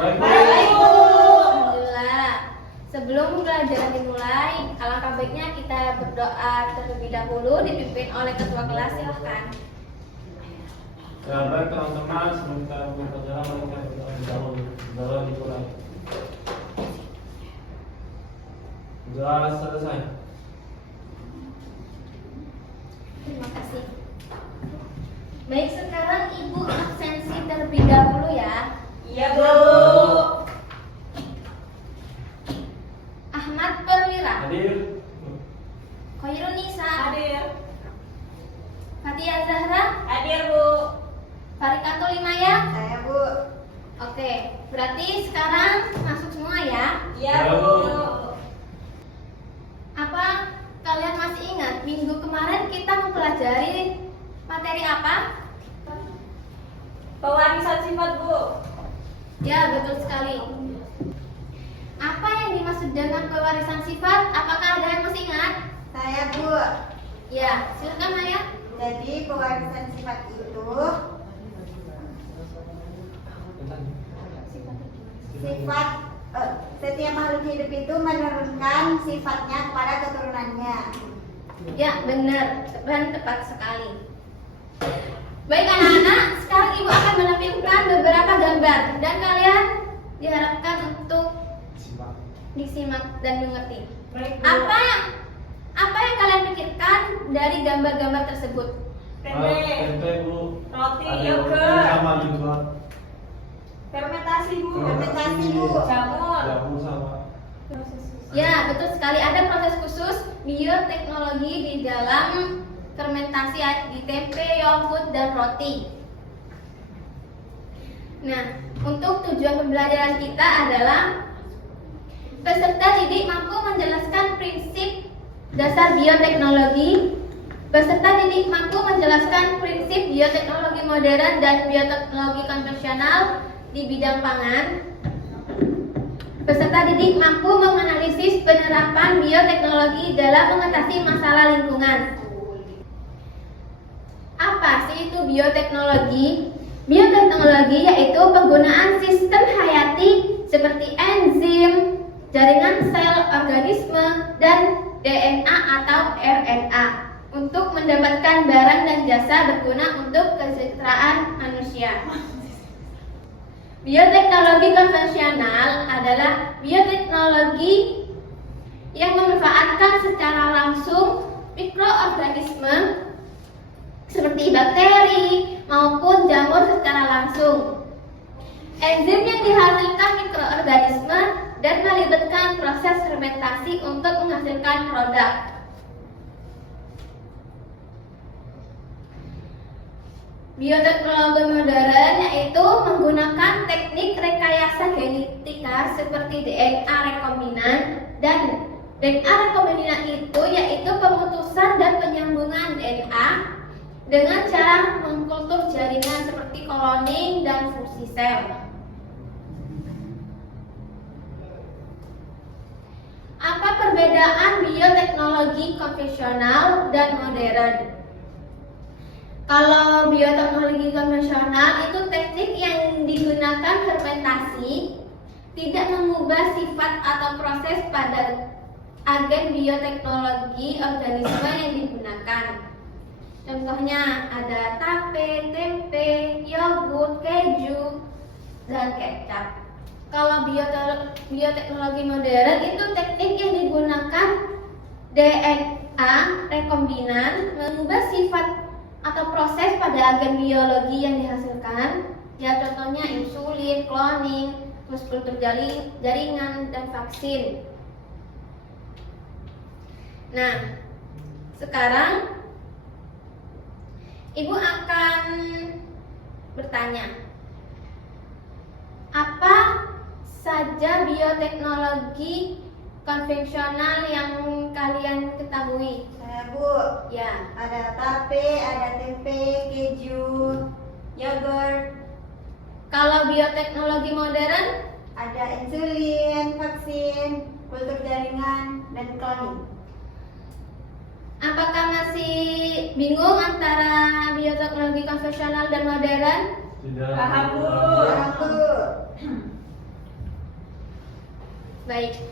Baik, Bu. Alhamdulillah. Sebelum pelajaran dimulai, alangkah baiknya kita berdoa terlebih dahulu dipimpin oleh ketua kelas. Silahkan. Ya, baik teman-teman, sebelum kita mulai pelajaran, mari kita berdoa dahulu. Berdoa dimulai. Doa selesai. Terima kasih. Baik, sekarang Ibu absensi terlebih dahulu ya. Iya, Bu. Ahmad Perwira, Hadir. Khairun Nisa, Hadir. Fatia Zahra, Hadir, Bu. Farikatul Imaya. Saya, Bu. Oke, berarti sekarang masuk semua ya. Iya, Ya, Bu. Bu. Apa kalian masih ingat minggu kemarin kita mempelajari materi apa? Pewarisan sifat, Bu. Ya, betul sekali. Apa yang dimaksud dengan pewarisan sifat? Apakah ada yang masih ingat? Saya, Bu. Ya, silakan Maya. Jadi pewarisan sifat itu sifat setiap makhluk hidup itu menurunkan sifatnya kepada keturunannya. Ya, benar dan tepat sekali. Baik anak-anak, sekarang Ibu akan menampilkan beberapa gambar dan kalian diharapkan untuk disimak dan mengerti. Baik, Bu. Apa yang kalian pikirkan dari gambar-gambar tersebut? Tempe. Tempe, Bu. Roti, Ada yogurt. sama juga. Fermentasi, Bu. Fermentasi, Bu. Jamur. Jamur sama. Ya, betul sekali. Ada proses khusus bioteknologi di dalam fermentasi di tempe, yogurt, dan roti. Nah, untuk tujuan pembelajaran kita adalah peserta didik mampu menjelaskan prinsip dasar bioteknologi. Peserta didik mampu menjelaskan prinsip bioteknologi modern dan bioteknologi konvensional di bidang pangan. Peserta didik mampu menganalisis penerapan bioteknologi dalam mengatasi masalah lingkungan. Apa sih itu bioteknologi? Bioteknologi yaitu penggunaan sistem hayati seperti enzim, jaringan sel organisme, dan DNA atau RNA untuk mendapatkan barang dan jasa berguna untuk kesejahteraan manusia. Bioteknologi konvensional adalah bioteknologi yang memanfaatkan secara langsung mikroorganisme seperti bakteri maupun jamur secara langsung. Enzim yang dihasilkan mikroorganisme dan melibatkan proses fermentasi untuk menghasilkan produk. Bioteknologi modern yaitu menggunakan teknik rekayasa genetika seperti DNA rekombinan, dan DNA rekombinan itu yaitu pemutusan dan penyambungan DNA dengan cara mengkultur jaringan seperti kloning dan fusi sel. Apa perbedaan bioteknologi konvensional dan modern? Kalau bioteknologi konvensional itu teknik yang digunakan fermentasi, tidak mengubah sifat atau proses pada agen bioteknologi organisme yang digunakan. Contohnya ada tape, tempe, yogurt, keju, dan kecap. Kalau bioteknologi modern itu teknik yang digunakan DNA rekombinan mengubah sifat atau proses pada agen biologi yang dihasilkan. Ya, contohnya insulin, cloning, terus kultur jaringan, dan vaksin. Nah, sekarang Ibu akan bertanya, apa saja bioteknologi konvensional yang kalian ketahui? Saya, Bu. Ya, Ada tape, ada tempe, keju, yogurt, kalau bioteknologi modern, ada insulin, vaksin, kultur jaringan, dan cloning. apakah masih bingung antara bioteknologi konvensional dan modern? Tidak. Paham, Bu. Paham, Bu. Baik.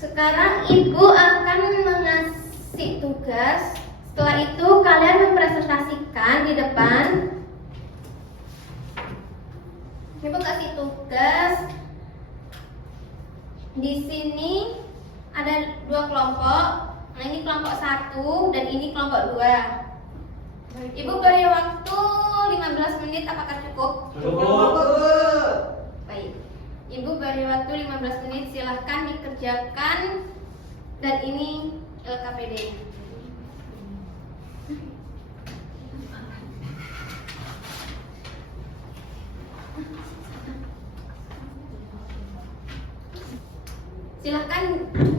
Sekarang Ibu akan mengasih tugas. Setelah itu kalian mempresentasikan di depan. Ibu kasih tugas. Di sini ada 2 kelompok. Nah, ini kelompok 1 dan ini kelompok 2. Ibu beri waktu 15 menit, apakah cukup? Cukup. Baik. Ibu beri waktu 15 menit, silahkan dikerjakan. Dan ini LKPD.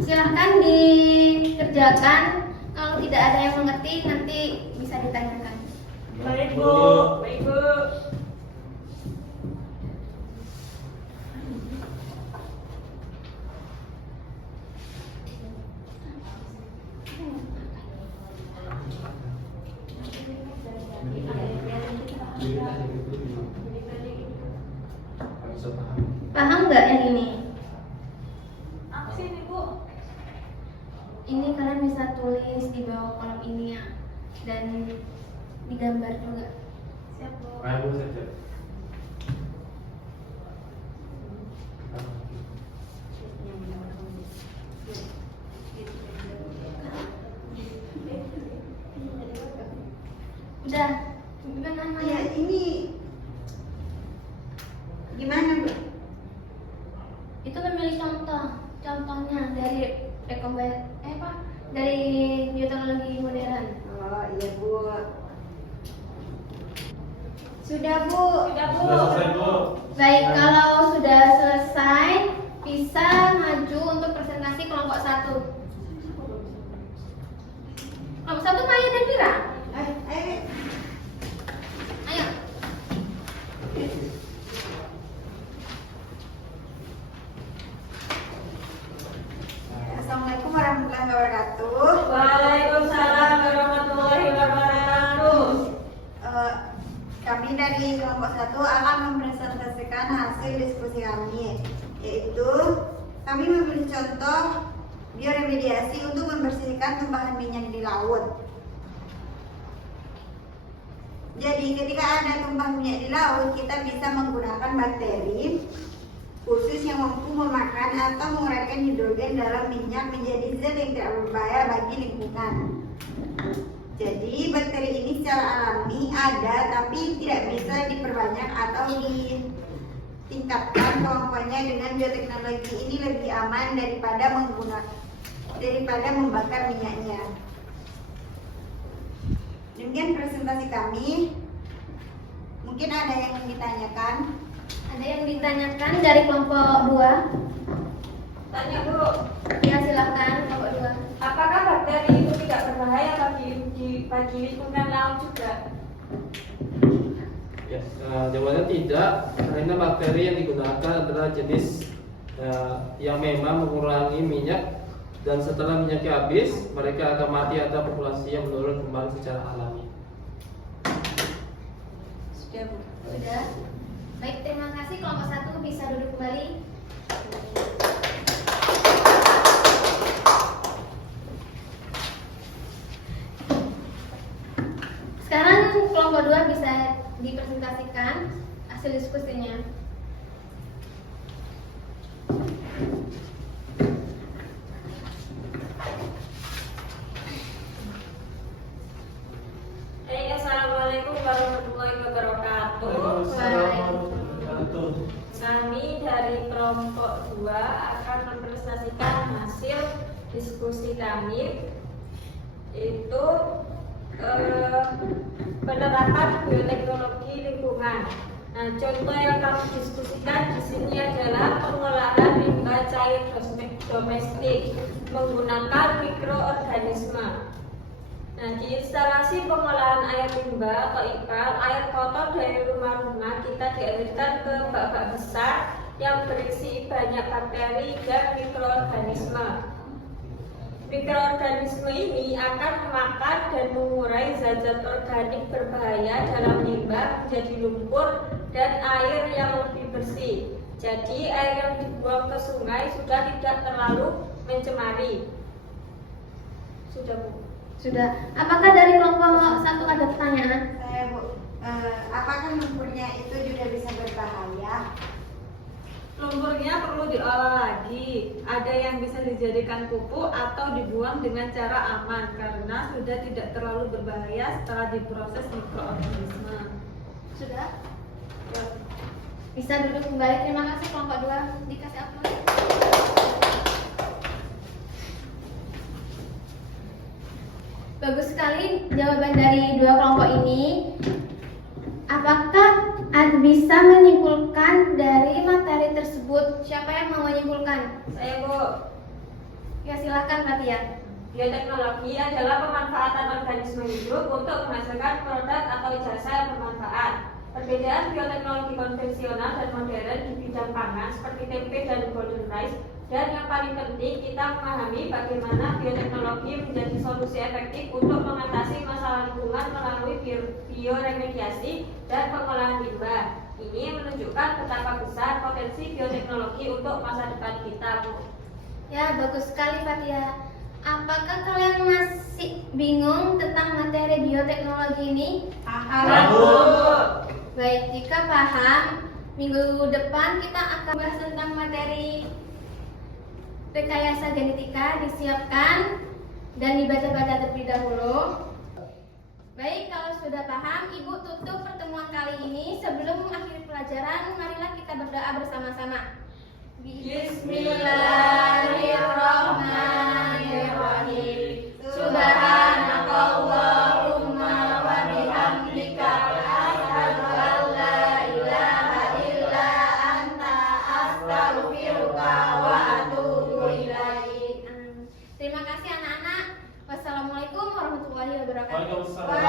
Silahkan dikerjakan. Kalau tidak ada yang mengerti nanti bisa ditanyakan. Baik Bu, baik Bu. Paham nggak yang ini? Apa sih ini Bu? Ini kalian bisa tulis di bawah kolom ini ya, dan digambar juga. Siap Bu. Kayak Bu saja. Udah, gimana? Ya, ini gimana, Bu? Itu memilih contohnya dari dari bioteknologi modern. Oh iya, Bu. Sudah, Bu. Sudah Bu. Sudah selesai Bu. Baik, kalau sudah selesai bisa maju untuk presentasi kelompok 1. Kelompok 1 Maya dan Mira. Ayo. Ayo. Assalamualaikum warahmatullahi wabarakatuh. Waalaikumsalam warahmatullahi wabarakatuh. Kami dari kelompok 1 akan mempresentasikan hasil diskusi kami, yaitu kami memilih contoh bioremediasi untuk membersihkan tumpahan minyak di laut. Jadi ketika ada tumpahan minyak di laut, kita bisa menggunakan bakteri khusus yang mampu memakan atau menguraikan hidrogen dalam minyak menjadi zat yang tidak berbahaya bagi lingkungan. Jadi bakteri ini secara alami ada, tapi tidak bisa diperbanyak atau ditingkatkan kemampuannya. Dengan bioteknologi ini lebih aman daripada membakar minyaknya. Demikian presentasi kami. Mungkin ada yang ditanyakan. Ada yang ditanyakan dari kelompok 2? Tanya Bu, Ya, silakan kelompok 2. apakah bakteri itu tidak berbahaya bagi lingkungan laut juga? Ya, jawabannya tidak, karena bakteri yang digunakan adalah jenis yang memang mengurangi minyak, dan setelah minyaknya habis, mereka akan mati atau populasi yang menurun kembali secara alami. Sudah Bu. Sudah. Baik, terima kasih. Kelompok 1 bisa duduk kembali. Sekarang kelompok 2 bisa dipresentasikan hasil diskusinya. Assalamualaikum warahmatullahi wabarakatuh. Kami dari kelompok 2 akan mempresentasikan hasil diskusi kami, itu penerapan bioteknologi lingkungan. Nah, contoh yang kami diskusikan di sini adalah pengolahan limbah cair domestik menggunakan mikroorganisme. Nah, di instalasi pengolahan air limbah atau IPAL, air kotor dari rumah-rumah kita dialirkan ke bak-bak besar yang berisi banyak bakteri dan mikroorganisme. Mikroorganisme ini akan memakan dan mengurai zat-zat organik berbahaya dalam limbah menjadi lumpur dan air yang lebih bersih. Jadi air yang dibuang ke sungai sudah tidak terlalu mencemari. Sudah, Bu. Sudah. Apakah dari kelompok 1 ada pertanyaan? Saya Bu, apakah lumpurnya itu juga bisa berbahaya? Lumpurnya perlu diolah lagi. Ada yang bisa dijadikan pupuk atau dibuang dengan cara aman karena sudah tidak terlalu berbahaya setelah diproses mikroorganisme. Sudah. Ya. Bisa duduk kembali. Terima kasih kelompok 2. Dikasih aplaus. Bagus sekali jawaban dari 2 kelompok ini. Apakah bisa menyimpulkan dari materi tersebut? Siapa yang mau menyimpulkan? Saya, Bu. Ya silakan Fatia. Bioteknologi adalah pemanfaatan organisme hidup untuk menghasilkan produk atau jasa yang bermanfaat. Perbedaan bioteknologi konvensional dan modern di bidang pangan seperti tempe dan golden rice, dan yang paling penting kita memahami bagaimana bioteknologi menjadi solusi efektif untuk mengatasi masalah lingkungan melalui bioremediasi dan pengolahan limbah. Ini menunjukkan betapa besar potensi bioteknologi untuk masa depan kita, Bu. Ya, bagus sekali Fatia. Apakah kalian masih bingung tentang materi bioteknologi ini? Paham, Bu. Baik, jika paham, minggu depan kita akan bahas tentang materi rekayasa genetika. Disiapkan dan dibaca-baca terlebih dahulu. Baik, kalau sudah paham, Ibu tutup pertemuan kali ini. Sebelum mengakhiri pelajaran, marilah kita berdoa bersama-sama. Bismillahirrahmanirrahim. Subhanakallahumma wa bihamdika asyhadu an la ilaha illa anta astaghfiruka wa atubu ilaik. Terima kasih anak-anak. Wassalamualaikum warahmatullahi wabarakatuh. Waalaikumsalam.